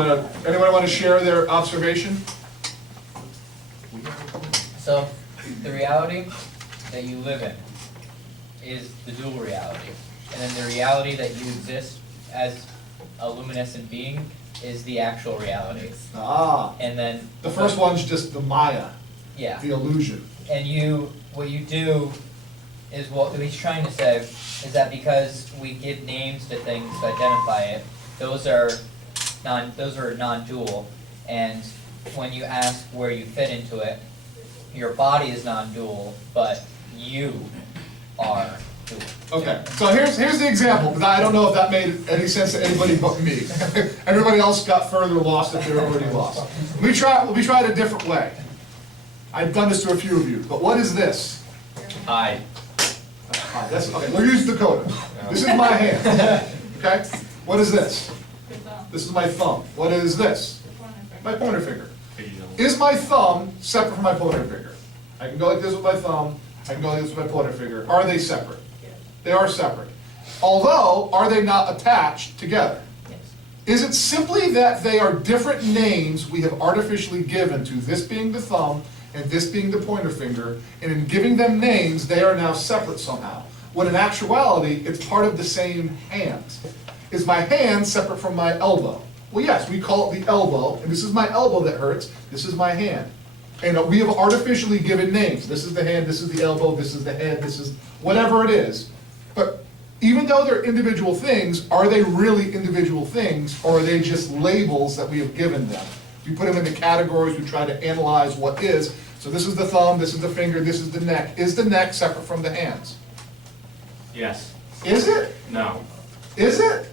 Anyone want to share their observation? So, the reality that you live in is the dual reality. And then the reality that you exist as a luminescent being is the actual reality. Ah. And then The first one's just the Maya, yeah. the illusion. And what you do is what he's trying to say is that because we give names to things to identify it, those are non-dual. And when you ask where you fit into it, your body is non-dual, but you are dual. Okay, so here's the example, because I don't know if that made any sense to anybody but me. Everybody else got further lost if they're already lost. Let me try it a different way. I've done this to a few of you, but what is this? I. Hi, that's, okay, we'll use Dakota. This is my hand, okay? What is this? This is my thumb. What is this? My pointer finger. Is my thumb separate from my pointer finger? I can go like this with my thumb, I can go like this with my pointer finger. Are they separate? They are separate. Although, are they not attached together? Is it simply that they are different names we have artificially given to this being the thumb and this being the pointer finger, and in giving them names, they are now separate somehow, when in actuality, it's part of the same hand? Is my hand separate from my elbow? Well, yes, we call it the elbow, and this is my elbow that hurts, this is my hand. And we have artificially given names. This is the hand, this is the elbow, this is the head, this is whatever it is. But even though they're individual things, are they really individual things, or are they just labels that we have given them? We put them into categories, we try to analyze what is. So this is the thumb, this is the finger, this is the neck. Is the neck separate from the hands? Yes. Is it? No. Is it?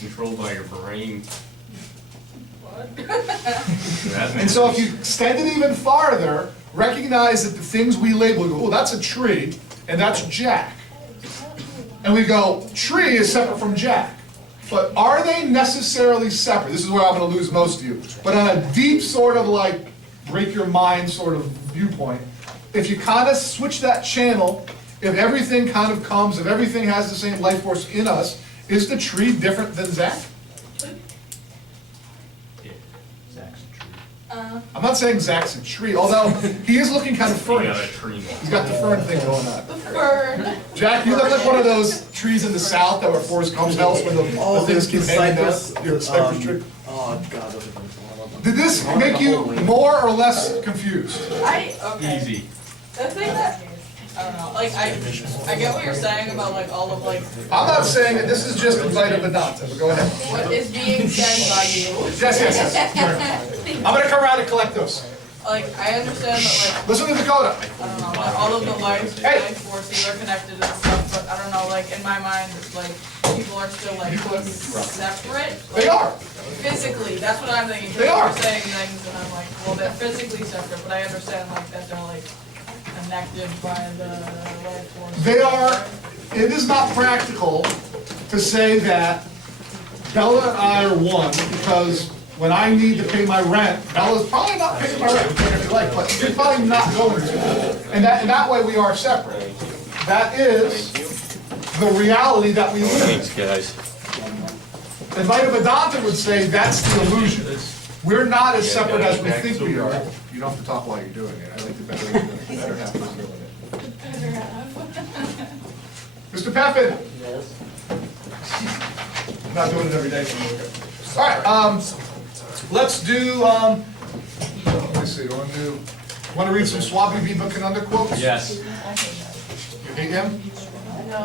Controlled by your brain. And so if you extend it even farther, recognize that the things we label, we go, oh, that's a tree, and that's Jack. And we go, tree is separate from Jack. But are they necessarily separate? This is where I'm going to lose most of you. But on a deep sort of like, break your mind sort of viewpoint, if you kind of switch that channel, if everything kind of comes, if everything has the same life force in us, is the tree different than Zach? I'm not saying Zach's a tree, although he is looking kind of fernish. He's got the fern thing going on. The fern. Jack, you look like one of those trees in the south that were Forrest Gump's house when the things keep hanging down. Your cypress tree. Oh God, those are beautiful. Did this make you more or less confused? Okay. Easy. The thing that, I don't know, like, I get what you're saying about, like, all of, like, I'm not saying that this is just Advaita Vedanta, but go ahead. what is being said by you. Yes. I'm gonna come around and collect those. Like, I understand that, Listen to Dakota. like, I don't know, that all of the life forces are connected and stuff, but I don't know, like, in my mind, it's like, people are still, like, separate. They are. Physically, that's what I'm thinking. They are. You're saying things, and I'm like, well, they're physically separate, but I understand, like, that they're, like, connected by the life force. They are. It is not practical to say that Bella and I are one, because when I need to pay my rent, Bella's probably not paying my rent, if you like, but she's probably not going to. And that way we are separate. That is the reality that we live in. Thanks, guys. Advaita Vedanta would say that's the illusion. We're not as separate as we think we are. You don't have to talk while you're doing it. I like the better half is doing it. Mr. Pepin. Yes. I'm not doing it every day, so we're good. All right, let's do, let me see, want to read some Swami Vivekananda quotes? Yes. You hate him? No.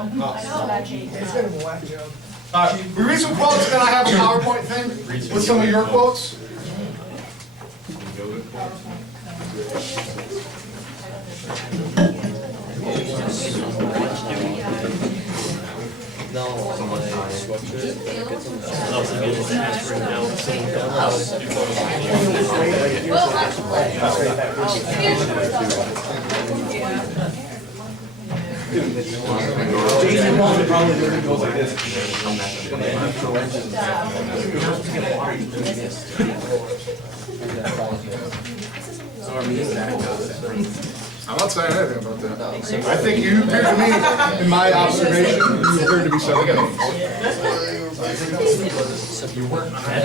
We read some quotes, and then I have a PowerPoint thing with some of your quotes. No, I'm not saying anything about that. I think you appear to me, in my observation, you appear to be something else. You weren't Okay.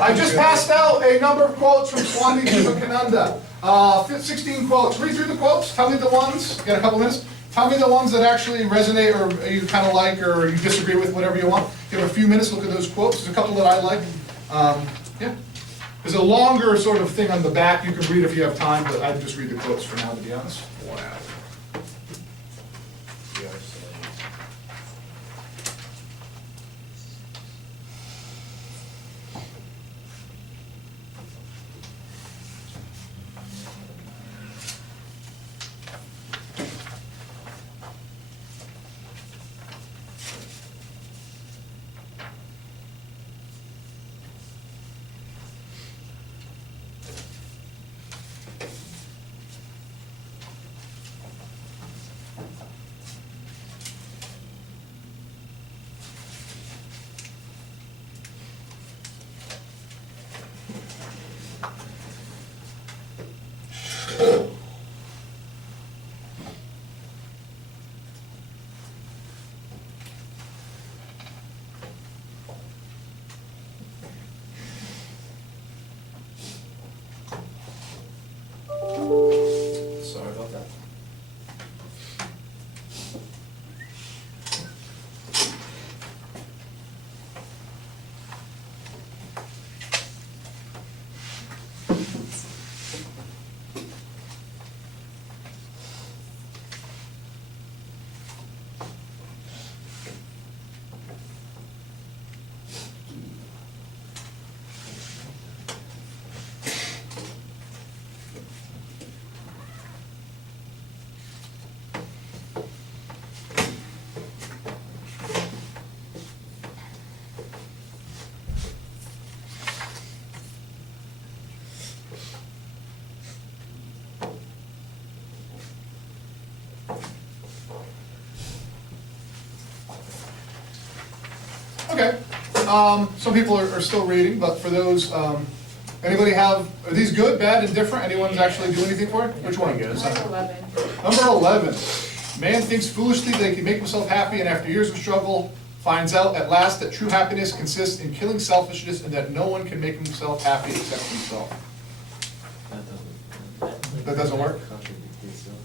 I just passed out a number of quotes from Swami Vivekananda. 16 quotes. Read through the quotes. Tell me the ones. Get a couple minutes. Tell me the ones that actually resonate or you kind of like or you disagree with, whatever you want. Give a few minutes. Look at those quotes. There's a couple that I like. Yeah. There's a longer sort of thing on the back you can read if you have time, but I'd just read the quotes for now, to be honest. Wow. Sorry about that. Okay, some people are still reading, but for those, anybody have, are these good, bad, indifferent? Anyone's actually do anything for it? Which one? Number 11. Number 11. Man thinks foolishly that he can make himself happy, and after years of struggle, finds out at last that true happiness consists in killing selfishness and that no one can make himself happy except himself. That doesn't work?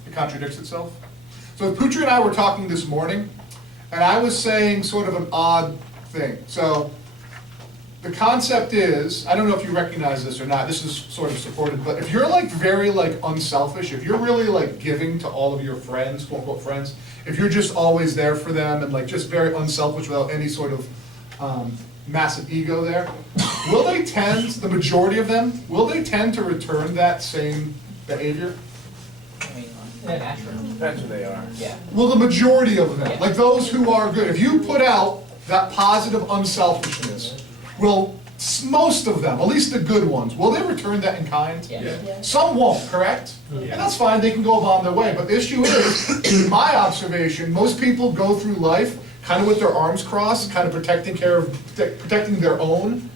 It contradicts itself? So Putri and I were talking this morning, and I was saying sort of an odd thing. So the concept is, I don't know if you recognize this or not, this is sort of supported, but if you're like very like unselfish, if you're really like giving to all of your friends, quote unquote friends, if you're just always there for them and like just very unselfish without any sort of massive ego there, will they tend, the majority of them, will they tend to return that same behavior? I mean, natural. Depends who they are. Yeah. Well, the majority of them, Yeah. like those who are good, if you put out that positive unselfishness, will most of them, at least the good ones, will they return that in kind? Yeah. Some won't, correct? And that's fine, they can go on their way, but the issue is, in my observation, most people go through life kind of with their arms crossed, kind of protecting their own,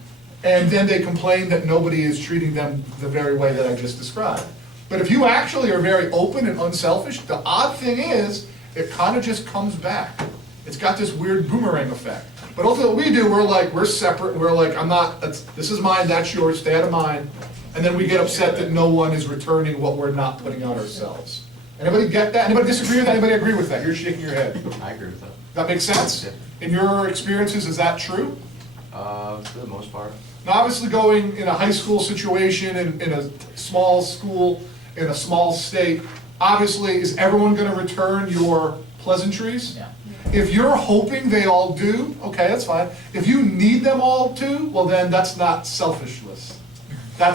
and then they complain that nobody is treating them the very way that I just described. But if you actually are very open and unselfish, the odd thing is, it kind of just comes back. It's got this weird boomerang effect. But ultimately what we do, we're separate, we're like, this is mine, that's yours, stay out of mine. And then we get upset that no one is returning what we're not putting out ourselves. Anybody get that? Anybody disagree with that? Anybody agree with that? You're shaking your head. I agree with that. That makes sense? In your experiences, is that true? For the most part. Now, obviously going in a high school situation, in a small school, in a small state, obviously, is everyone gonna return your pleasantries? Yeah. If you're hoping they all do, okay, that's fine. If you need them all to, well then that's not selfishness.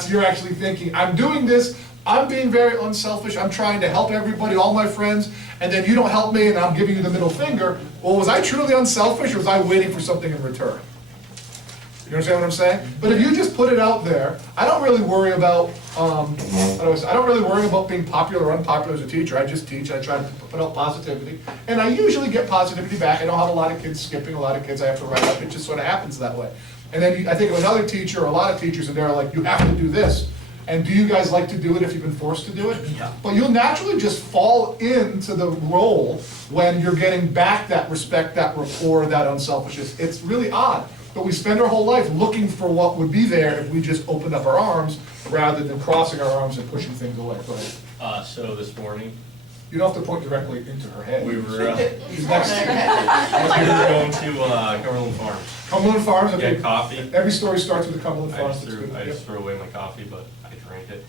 You're actually thinking, I'm doing this, I'm being very unselfish, I'm trying to help everybody, all my friends, and then you don't help me and I'm giving you the middle finger. Well, was I truly unselfish or was I waiting for something in return? You understand what I'm saying? But if you just put it out there, I don't really worry about, I don't really worry about being popular or unpopular as a teacher. I just teach, I try to put out positivity, and I usually get positivity back. I don't have a lot of kids skipping, a lot of kids I have to write up, it just sort of happens that way. And then I think of another teacher, or a lot of teachers, and they're like, you have to do this. And do you guys like to do it if you've been forced to do it? Yeah. But you'll naturally just fall into the role when you're getting back that respect, that rapport, that unselfishness. It's really odd, but we spend our whole life looking for what would be there if we just opened up our arms rather than crossing our arms and pushing things away. Go ahead. So this morning, You don't have to point directly into her head. we were, He's next to you. we were going to Cumberland Farms, Cumberland Farms, okay. get coffee. Every story starts with the Cumberland I Farms. just That's threw, good. I Yep. just threw away my coffee, but I drank it.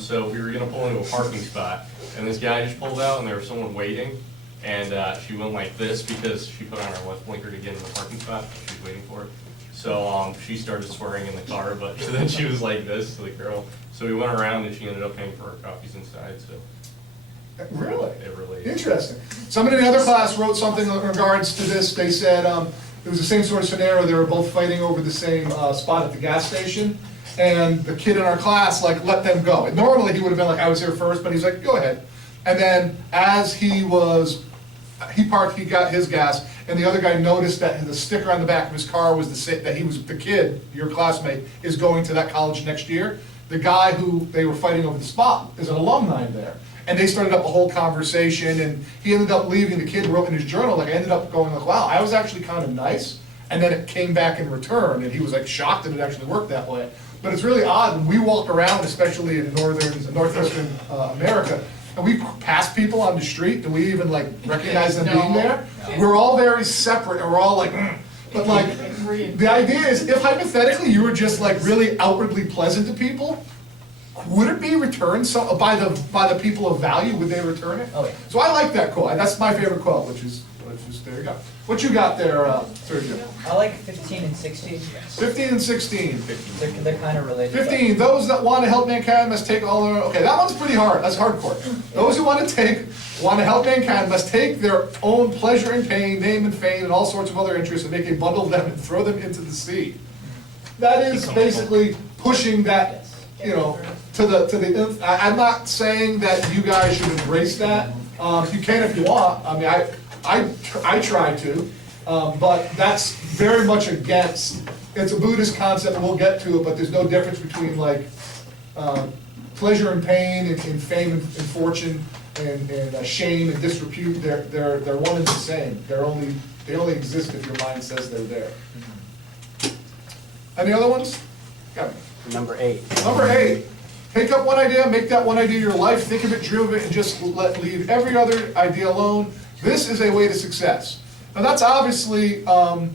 So we were gonna pull into a parking spot, and this guy just pulled out, and there was someone waiting, and she went like this because she put on her left blinker to get in the parking spot. She was waiting for it. So she started swearing in the car, but then she was like this to the girl. So we went around, and she ended up paying for our coffees inside. So Really? it really. Interesting. Somebody in the other class wrote something in regards to this. They said it was the same sort of scenario. They were both fighting over the same spot at the gas station. And the kid in our class, like, let them go. And normally he would have been like, I was here first, but he's like, go ahead. And then as he parked, he got his gas, and the other guy noticed that the sticker on the back of his car was that he was the kid, your classmate, is going to that college next year. The guy who they were fighting over the spot is an alumni there. And they started up a whole conversation, and he ended up leaving. The kid wrote in his journal, like, I ended up going like, wow, I was actually kind of nice. And then it came back in return, and he was like shocked that it actually worked that way. But it's really odd when we walk around, especially in northwestern America, and we pass people on the street, do we even like recognize them being there? No. We're all very separate, and we're all like, but like, the idea is, if hypothetically you were just like really outwardly pleasant to people, would it be returned by the people of value? Would they return it? Oh, yeah. So I like that quote. That's my favorite quote, which is there you go. What you got there, Sergio? I like 15 and 16. 15 and 16. They're kind of related. 15, those that want to help mankind must take all their, okay, that one's pretty hard, that's hardcore. Those who want to help mankind must take their own pleasure and pain, name and fame, and all sorts of other interests, and make a bundle of them and throw them into the sea. That is basically pushing that, you know, to the, I'm not saying that you guys should embrace that. You can if you want, I mean, I try to, but that's very much against, it's a Buddhist concept, and we'll get to it, but there's no difference between like pleasure and pain, and fame and fortune, and shame and disrepute. They're one and the same. They only exist if your mind says they're there. Any other ones? Got me. Number 8. Number 8, take up one idea, make that one idea your life, think of it, dream of it, and just leave every other idea alone. This is a way to success. Now that's obviously, a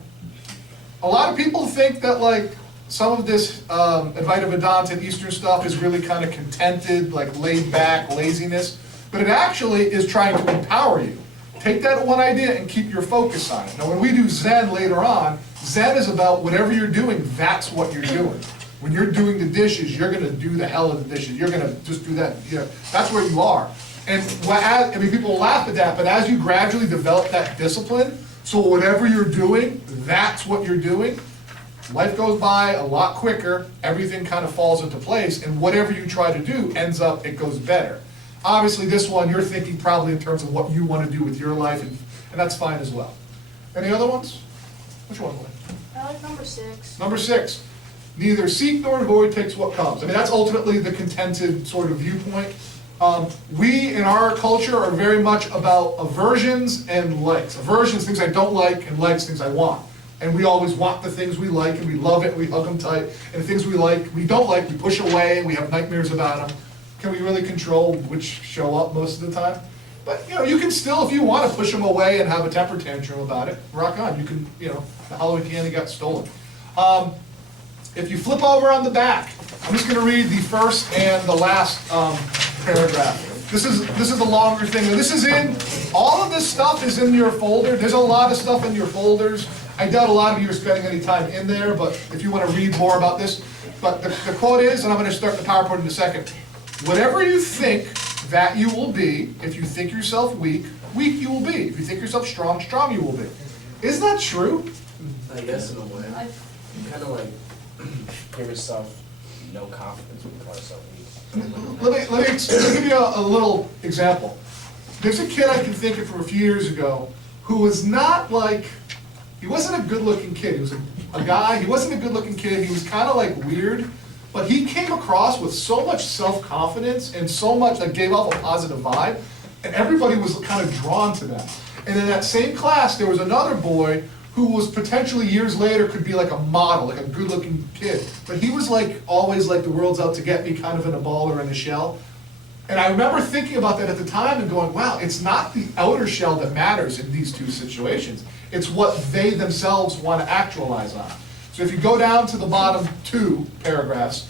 lot of people think that like some of this Advaita Vedanta and Eastern stuff is really kind of contented, like laid back laziness, but it actually is trying to empower you. Take that one idea and keep your focus on it. Now when we do Zen later on, Zen is about whatever you're doing, that's what you're doing. When you're doing the dishes, you're gonna do the hell of the dishes. You're gonna just do that, you know, that's where you are. And I mean, people laugh at that, but as you gradually develop that discipline, so whatever you're doing, that's what you're doing, life goes by a lot quicker, everything kind of falls into place, and whatever you try to do ends up, it goes better. Obviously, this one, you're thinking probably in terms of what you want to do with your life, and that's fine as well. Any other ones? Which one? I like number 6. Number 6, neither seek nor avoid takes what comes. I mean, that's ultimately the contented sort of viewpoint. We, in our culture, are very much about aversions and likes. Aversions, things I don't like, and likes, things I want. And we always want the things we like, and we love it, and we hug them tight. And the things we like, we don't like, we push away, and we have nightmares about them. Can we really control which show up most of the time? But, you know, you can still, if you want to push them away and have a temper tantrum about it, rock on. You can, you know, the Halloween candy got stolen. If you flip over on the back, I'm just going to read the first and the last paragraph. This is the longer thing. This is in, all of this stuff is in your folder. There's a lot of stuff in your folders. I doubt a lot of you are spending any time in there, but if you want to read more about this. But the quote is, and I'm going to start the PowerPoint in a second, whatever you think that you will be, if you think yourself weak, weak you will be. If you think yourself strong, strong you will be. Isn't that true? I guess in a way. You kind of like give yourself no confidence when you call yourself weak. Let me give you a little example. There's a kid I can think of from a few years ago who was not like, he wasn't a good-looking kid. He was a guy, he wasn't a good-looking kid. He was kind of like weird. but he came across with so much self-confidence and so much, like, gave off a positive vibe, and everybody was kind of drawn to that. And in that same class, there was another boy who was potentially years later could be like a model, like a good-looking kid. But he was like, always like the world's out to get me, kind of in a ball or in a shell. And I remember thinking about that at the time and going, wow, it's not the outer shell that matters in these two situations. It's what they themselves want to actualize on. So if you go down to the bottom 2 paragraphs,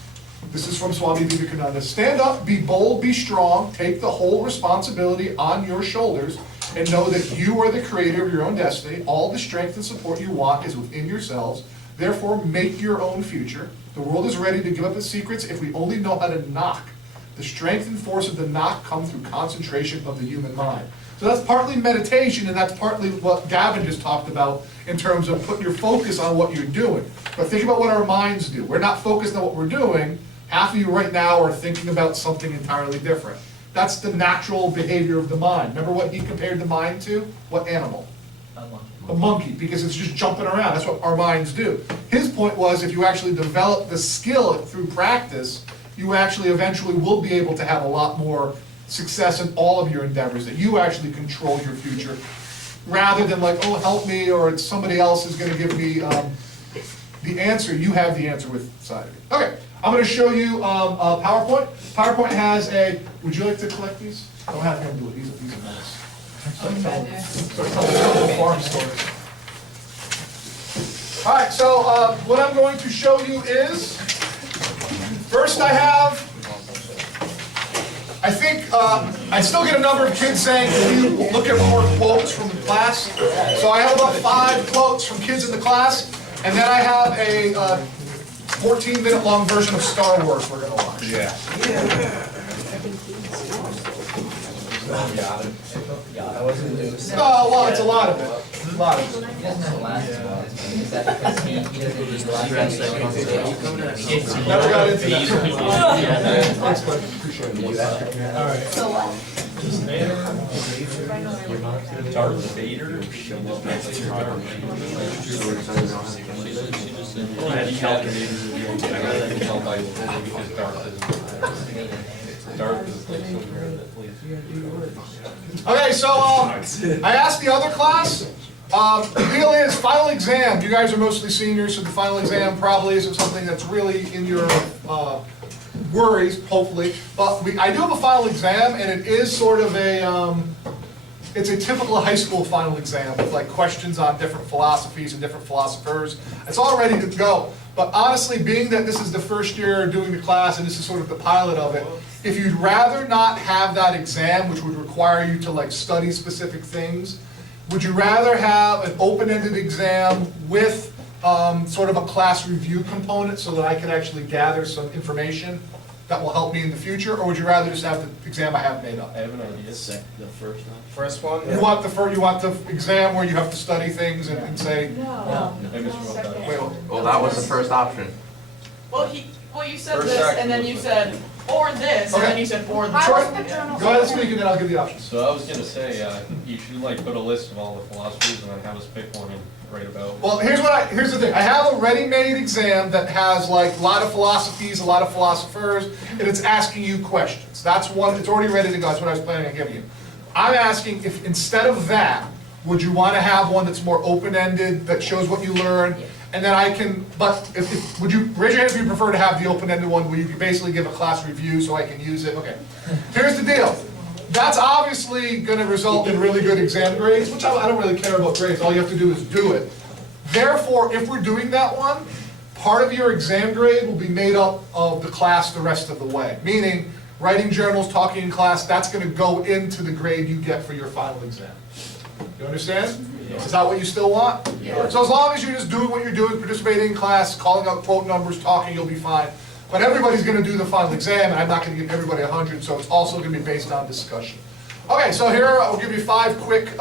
this is from Swami Vivekananda. Stand up, be bold, be strong, take the whole responsibility on your shoulders, and know that you are the creator of your own destiny. All the strength and support you want is within yourselves. Therefore, make your own future. The world is ready to give up its secrets if we only know how to knock. The strength and force of the knock come through concentration of the human mind. So that's partly meditation, and that's partly what Gavin just talked about in terms of putting your focus on what you're doing. But think about what our minds do. We're not focused on what we're doing. Half of you right now are thinking about something entirely different. That's the natural behavior of the mind. Remember what he compared the mind to? What animal? A monkey, because it's just jumping around. That's what our minds do. His point was, if you actually develop the skill through practice, you actually eventually will be able to have a lot more success in all of your endeavors, that you actually control your future, rather than like, oh, help me, or it's somebody else is going to give me the answer. You have the answer inside of you. Okay, I'm going to show you a PowerPoint. PowerPoint has a, would you like to collect these? I don't have him do it, he's a mess. Start telling the farm stories. All right, so what I'm going to show you is, first I think I still get a number of kids saying, can you look at more quotes from the class? So I have about 5 quotes from kids in the class, and then I have a 14-minute long version of Star Wars we're going to watch. Yeah. Oh, well, it's a lot of it. A lot of it. He doesn't have the last one. Is that because he doesn't use the last one? Never got into that. Thanks, bud. Appreciate it. All right. So what? Darth Vader. I had calculated. I got to tell by because Darth isn't. Darth is like somewhere in that place. Okay, so I asked the other class. The deal is, final exam. You guys are mostly seniors, so the final exam probably isn't something that's really in your worries, hopefully. But I do have a final exam, and it is sort of a, it's a typical high school final exam with like questions on different philosophies and different philosophers. It's all ready to go. But honestly, being that this is the first year doing the class, and this is sort of the pilot of it, if you'd rather not have that exam, which would require you to like study specific things, would you rather have an open-ended exam with sort of a class review component so that I can actually gather some information that will help me in the future, or would you rather just have the exam I have made up? I have an idea. The first one? First one? You want the exam where you have to study things and say, No. wait, Well, that was the first option. Well, you said First this, act. and then you said, or this, and then you said, or I this. was the journal. go ahead and speak and then I'll give you the options. So I was gonna say, you should like put a list of all the philosophies and then have us pick one and write about. Well, here's the thing. I have a ready-made exam that has like a lot of philosophies, a lot of philosophers, and it's asking you questions. That's one, it's already ready to go. That's what I was planning on giving you. I'm asking if instead of that, would you want to have one that's more open-ended, that shows what you learn? And then I can, but would you, raise your hand if you prefer to have the open-ended one where you can basically give a class review so I can use it? Okay. Here's the deal. That's obviously going to result in really good exam grades, which I don't really care about grades. All you have to do is do it. Therefore, if we're doing that one, part of your exam grade will be made up of the class the rest of the way. Meaning, writing journals, talking in class, that's going to go into the grade you get for your final exam. You understand? Is that what you still want? Yeah. So as long as you're just doing what you're doing, participating in class, calling out quote numbers, talking, you'll be fine. But everybody's going to do the final exam, and I'm not going to give everybody 100, so it's also going to be based on discussion. Okay, so here I'll give you 5 quick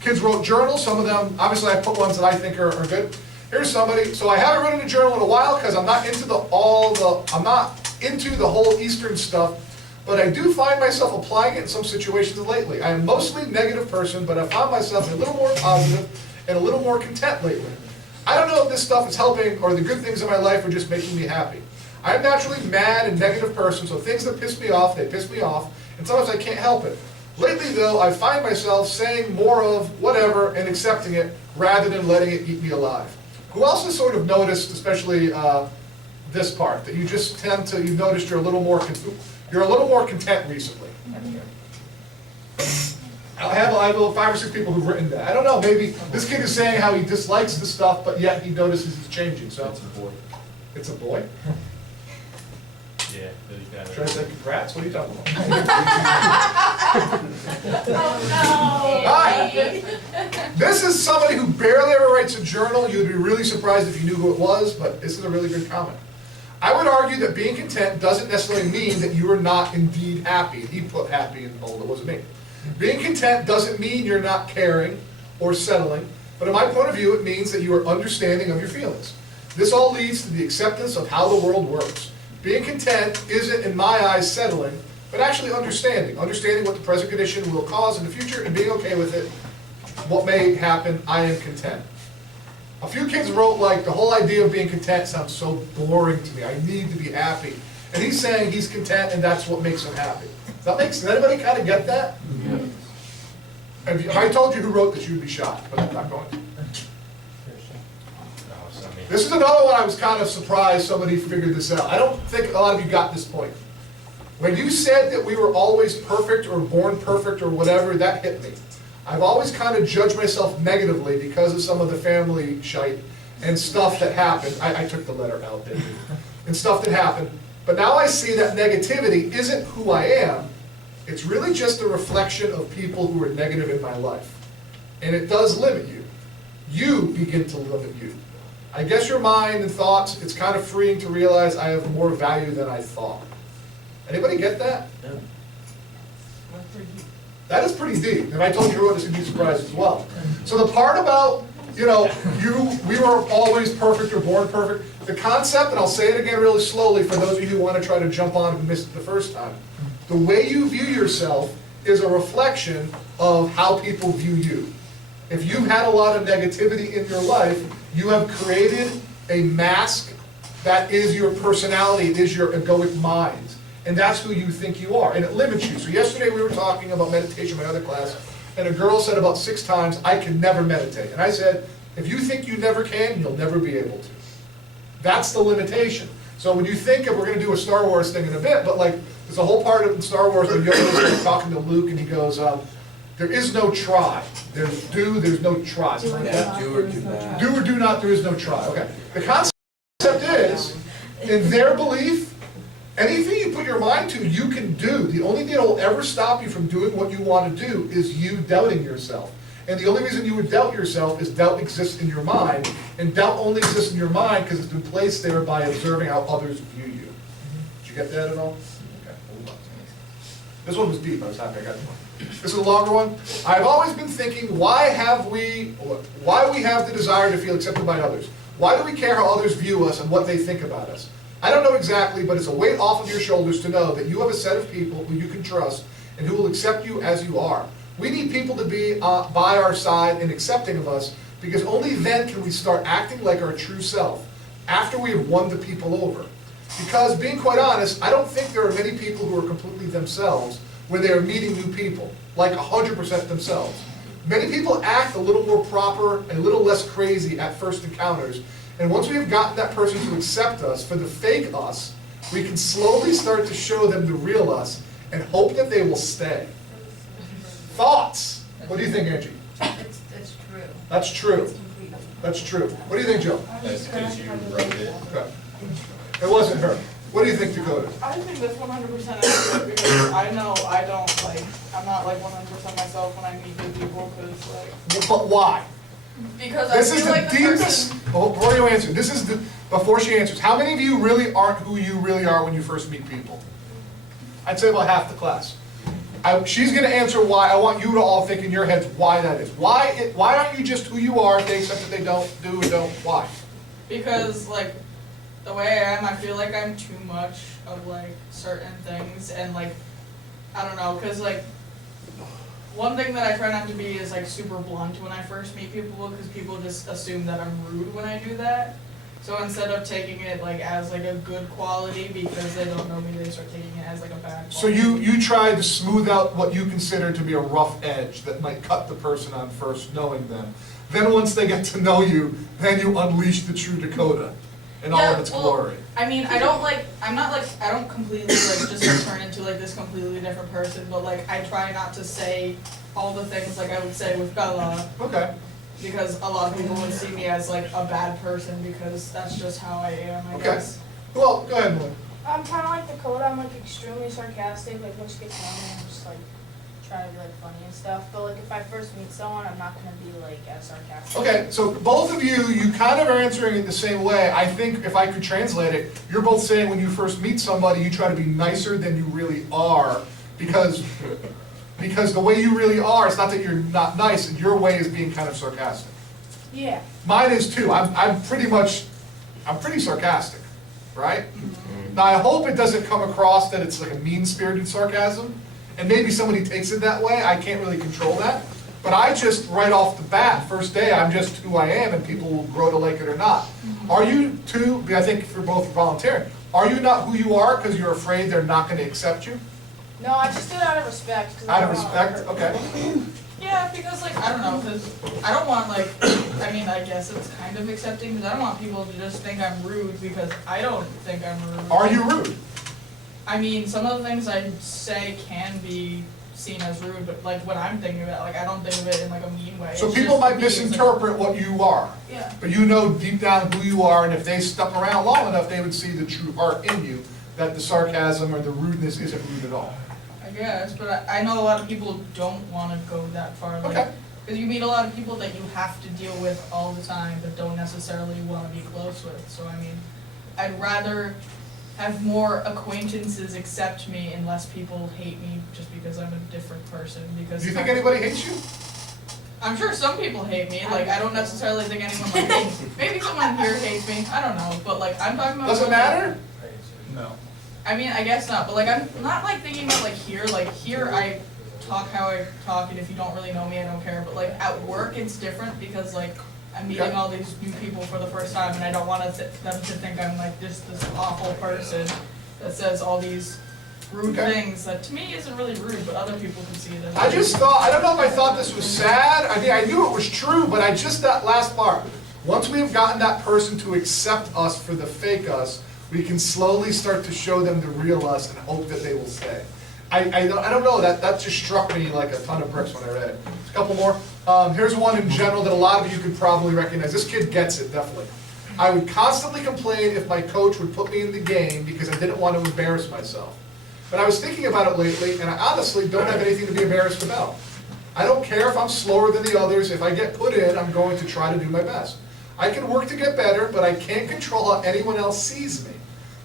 kids wrote journals. Some of them, obviously I put ones that I think are good. Here's somebody. So I haven't written a journal in a while because I'm not into the whole Eastern stuff. But I do find myself applying it in some situations lately. I am mostly a negative person, but I found myself a little more positive and a little more content lately. I don't know if this stuff is helping or the good things in my life are just making me happy. I'm naturally mad and negative person, so things that piss me off, they piss me off, and sometimes I can't help it. Lately though, I find myself saying more of whatever and accepting it rather than letting it eat me alive. Who else has sort of noticed, especially this part, that you just tend to, you've noticed you're a little more content recently? I have 5 or 6 people who've written that. I don't know, maybe this kid is saying how he dislikes the stuff, but yet he notices it's changing, so. It's a boy. It's a boy? Yeah, he's got Should I say congrats? What are you talking about? Oh, Hi. This is somebody who barely ever writes a journal. You'd be really surprised if you knew who it was, but this is a really good comment. I would argue that being content doesn't necessarily mean that you are not indeed happy. He put happy in bold, it wasn't me. Being content doesn't mean you're not caring or settling, but in my point of view, it means that you are understanding of your feelings. This all leads to the acceptance of how the world works. Being content isn't, in my eyes, settling, but actually understanding. Understanding what the present condition will cause in the future and being okay with it. What may happen, I am content. A few kids wrote like, the whole idea of being content sounds so boring to me. I need to be happy. And he's saying he's content and that's what makes him happy. Does anybody kind of get that? Yeah. If I told you who wrote this, you'd be shocked, but I'm not going to. This is another one I was kind of surprised somebody figured this out. I don't think a lot of you got this point. When you said that we were always perfect or born perfect or whatever, that hit me. I've always kind of judged myself negatively because of some of the family shite and stuff that happened. I took the letter out, didn't I? And stuff that happened. But now I see that negativity isn't who I am. It's really just a reflection of people who are negative in my life. And it does limit you. You begin to limit you. I guess your mind and thoughts, it's kind of freeing to realize I have more value than I thought. Anybody get that? Yeah. That is pretty deep. If I told you who wrote this, you'd be surprised as well. So the part about, we were always perfect or born perfect, the concept, and I'll say it again really slowly for those of you who want to try to jump on who missed it the first time. The way you view yourself is a reflection of how people view you. If you've had a lot of negativity in your life, you have created a mask that is your personality, it is your egoic mind. And that's who you think you are, and it limits you. So yesterday we were talking about meditation in my other class, and a girl said about 6 times, I can never meditate. And I said, if you think you never can, you'll never be able to. That's the limitation. So when you think of, we're going to do a Star Wars thing in a bit, but like, there's a whole part of Star Wars where Yoda is talking to Luke, and he goes, there is no try. There's do, there's no try. Yeah, do or do not. Do or do not, there is no try. Okay. The concept is, in their belief, anything you put your mind to, you can do. The only thing that will ever stop you from doing what you want to do is you doubting yourself. And the only reason you would doubt yourself is doubt exists in your mind. And doubt only exists in your mind because it's been placed there by observing how others view you. Did you get that at all? Okay. This one was deep. I was happy I got this one. This is a longer one. I've always been thinking, why we have the desire to feel accepted by others? Why do we care how others view us and what they think about us? I don't know exactly, but it's a weight off of your shoulders to know that you have a set of people who you can trust and who will accept you as you are. We need people to be by our side and accepting of us, because only then can we start acting like our true self, after we have won the people over. Because, being quite honest, I don't think there are many people who are completely themselves when they are meeting new people, like 100% themselves. Many people act a little more proper and a little less crazy at first encounters, and once we have gotten that person to accept us for the fake us, we can slowly start to show them the real us and hope that they will stay. Thoughts? What do you think, Angie? It's true. That's true. It's completely. That's true. What do you think, Joe? That's because you wrote it. Okay. It wasn't her. What do you think, Dakota? I think that's 100% accurate because I know I don't I'm not 100% myself when I meet new people because But why? because This I is feel the like the deepest. person, Oh, before you answer, this is the. Before she answers, how many of you really aren't who you really are when you first meet people? I'd say about half the class. She's going to answer why. I want you to all think in your heads why that is. Why aren't you just who you are if they accept that they don't do or don't? Why? because the way I am, I feel like I'm too much of certain things and I don't know, because one thing that I try not to be is super blunt when I first meet people because people just assume that I'm rude when I do that. So instead of taking it like as like a good quality because they don't know me, they start taking it as like a bad quality. So you tried to smooth out what you consider to be a rough edge that might cut the person on first knowing them. Then once they get to know you, then you unleash the true Dakota in all of its glory. I mean, I don't completely like just turn into like this completely different person, but like I try not to say all the things like I would say with Bella. Okay. Because a lot of people would see me as like a bad person because that's just how I am, I guess. Well, go ahead, Lloyd. I'm kind of like Dakota. I'm like extremely sarcastic. Like once you get to know me, I'm just like trying to be like funny and stuff. But like if I first meet someone, I'm not gonna be like as sarcastic. Okay, so both of you kind of are answering it the same way. I think if I could translate it, you're both saying when you first meet somebody, you try to be nicer than you really are because the way you really are, it's not that you're not nice, and your way is being kind of sarcastic. Yeah. Mine is too. I'm pretty sarcastic, right? Now I hope it doesn't come across that it's like a mean-spirited sarcasm, and maybe somebody takes it that way. I can't really control that. But I just, right off the bat, first day, I'm just who I am, and people will grow to like it or not. Are you two, I think for both volunteering, are you not who you are because you're afraid they're not going to accept you? No, I just do it out of respect. 'Cause Out of respect? Okay. Yeah, because like, I don't know, because I don't want like, I mean, I guess it's kind of accepting, because I don't want people to just think I'm rude, because I don't think I'm rude. Are you rude? I mean, some of the things I say can be seen as rude, but like when I'm thinking of it, like I don't think of it in like a mean way. So It's people just might me as a- misinterpret what you are. Yeah. But you know deep down who you are, and if they stuck around long enough, they would see the true heart in you, that the sarcasm or the rudeness isn't rude at all. I guess, but I know a lot of people don't want to go that far. Like, Okay. because you meet a lot of people that you have to deal with all the time, but don't necessarily want to be close with. So I mean, I'd rather have more acquaintances accept me and less people hate me just because I'm a different person. Because Do you think anybody hates you? I'm sure some people hate me. Like I don't necessarily think anyone like hates me. Maybe someone here hates me. I don't know. But like I'm talking about. Does it matter? No. I mean, I guess not, but like I'm not like thinking about like here I talk how I talk, and if you don't really know me, I don't care. But like at work, it's different because like I'm meeting Okay. all these new people for the first time, and I don't want them to think I'm like just this awful person that says all these rude Okay. things that to me isn't really rude, but other people can see it as. I just thought, I don't know if I thought this was sad. I mean, I knew it was true, but I just, that last part. Once we've gotten that person to accept us for the fake us, we can slowly start to show them the real us and hope that they will stay. I don't know, that just struck me like a ton of bricks when I read it. A couple more. Here's one in general that a lot of you could probably recognize. This kid gets it, definitely. I would constantly complain if my coach would put me in the game because I didn't want to embarrass myself. But I was thinking about it lately, and I honestly don't have anything to be embarrassed about. I don't care if I'm slower than the others. If I get put in, I'm going to try to do my best. I can work to get better, but I can't control how anyone else sees me.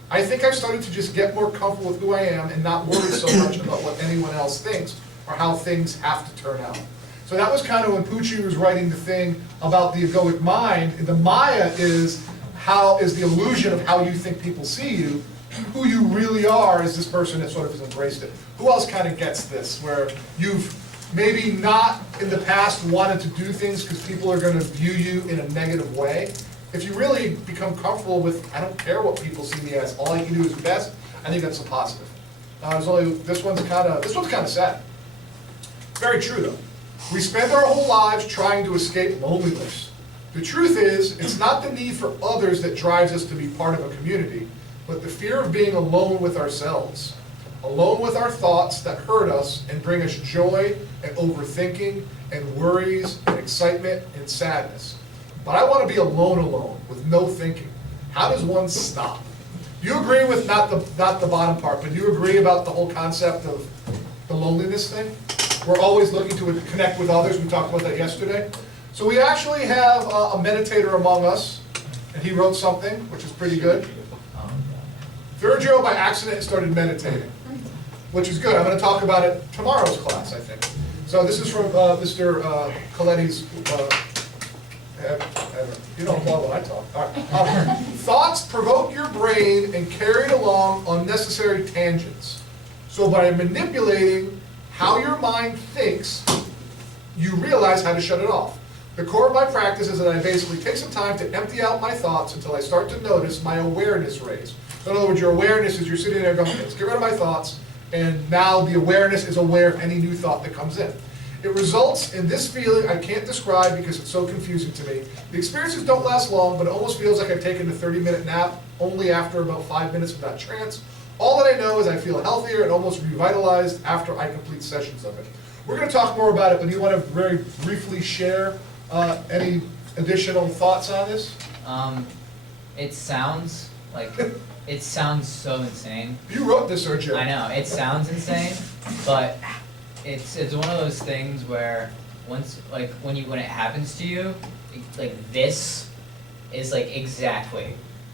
I think I've started to just get more comfortable with who I am and not worry so much about what anyone else thinks or how things have to turn out. So that was kind of when Pucci was writing the thing about the egoic mind. The Maya is the illusion of how you think people see you. Who you really are is this person that sort of has embraced it. Who else kind of gets this, where you've maybe not in the past wanted to do things because people are going to view you in a negative way? If you really become comfortable with, I don't care what people see me as, all I can do is best, I think that's a positive. This one's kind of sad. Very true though. We spend our whole lives trying to escape loneliness. The truth is, it's not the need for others that drives us to be part of a community, but the fear of being alone with ourselves. Alone with our thoughts that hurt us and bring us joy and overthinking and worries and excitement and sadness. But I want to be alone with no thinking. How does one stop? Do you agree with, not the bottom part, but do you agree about the whole concept of the loneliness thing? We're always looking to connect with others. We talked about that yesterday. So we actually have a meditator among us, and he wrote something, which is pretty good. Virgil, by accident, started meditating, which is good. I'm going to talk about it tomorrow's class, I think. So this is from Mr. Coletti's, you don't know what I talk. All right. Thoughts provoke your brain and carry it along unnecessary tangents. So by manipulating how your mind thinks, you realize how to shut it off. The core of my practice is that I basically take some time to empty out my thoughts until I start to notice my awareness raise. So in other words, your awareness is you're sitting there going, let's get rid of my thoughts, and now the awareness is aware of any new thought that comes in. It results in this feeling I can't describe because it's so confusing to me. The experiences don't last long, but it almost feels like I've taken a 30-minute nap only after about 5 minutes of that trance. All that I know is I feel healthier and almost revitalized after I complete sessions of it. We're going to talk more about it, but do you want to very briefly share any additional thoughts on this? It sounds like, it sounds so insane. You wrote this, Sergio. I know, it sounds insane, but it's one of those things where once, like, when it happens to you, like, this is like exactly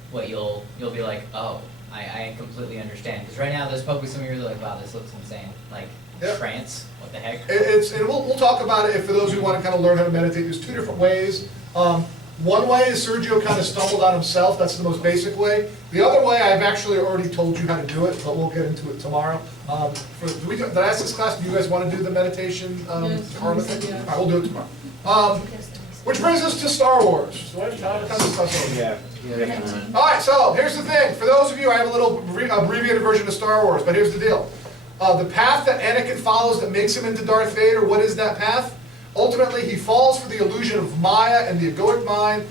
what you'll be like, oh, I completely understand. Because right now, there's probably some of you who are like, wow, this looks insane. Like, Yep. trance, what the heck? And we'll talk about it. For those who want to kind of learn how to meditate, there's 2 different ways. One way is Sergio kind of stumbled on himself. That's the most basic way. The other way, I've actually already told you how to do it, but we'll get into it tomorrow. Did I ask this class, do you guys want to do the meditation Yes, part of it? yeah. All right, we'll do it tomorrow. Which brings us to Star Wars. So what kind of stuff? Yeah. All right, so here's the thing. For those of you, I have a little abbreviated version of Star Wars, but here's the deal. The path that Anakin follows that makes him into Darth Vader, what is that path? Ultimately, he falls for the illusion of Maya and the egoic mind.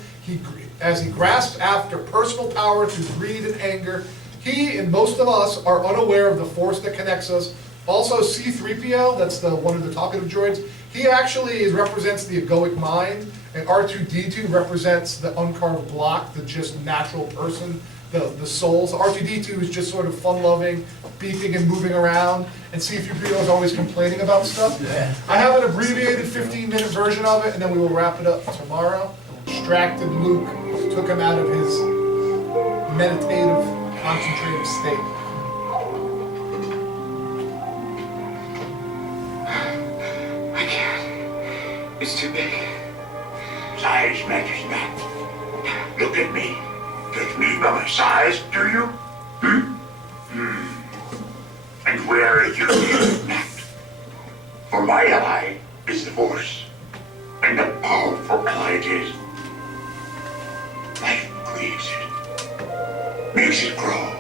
As he grasps after personal power through greed and anger, he and most of us are unaware of the force that connects us. Also, C-3PO, that's one of the talkative droids, he actually represents the egoic mind, and R2-D2 represents the uncarved block, the just natural person, the soul. So R2-D2 is just sort of fun-loving, beeping and moving around, and C-3PO is always complaining about stuff. Yeah. I have an abbreviated 15-minute version of it, and then we will wrap it up tomorrow. Distracted Luke took him out of his meditative, concentrative state. I can't. It's too big. Size matters not. Look at me. Judge me by my size, do you? And where is your not? For my ally is the Force, and a powerful ally it is. Life creates it, makes it grow.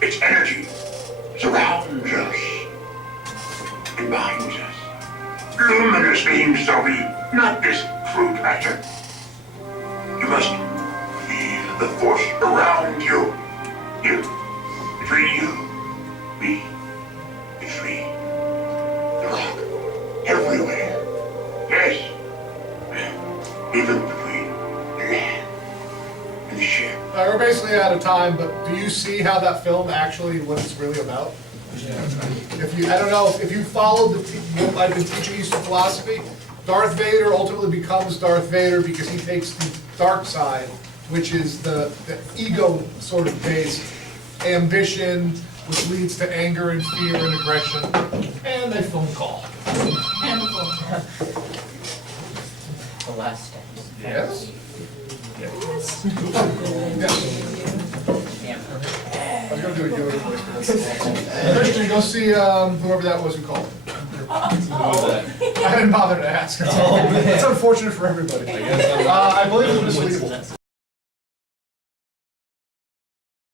Its energy surrounds us and binds us. Luminous beings are we, not this crude matter. You must feel the force around you. You, between you, me, the tree, the rock, everywhere. Yes, even between the land and the ship. We're basically out of time, but do you see how that film actually, what it's really about? I don't know, if you followed what I've been teaching Eastern philosophy, Darth Vader ultimately becomes Darth Vader because he takes the dark side, which is the ego sort of based ambition, which leads to anger and fear and aggression, and a phone call. And the phone. The last steps. Yes? Yes. I was going to do a Yoda voice. Christian, go see whoever that was who called. I didn't bother to ask. It's unfortunate for everybody. I believe it was misleadable.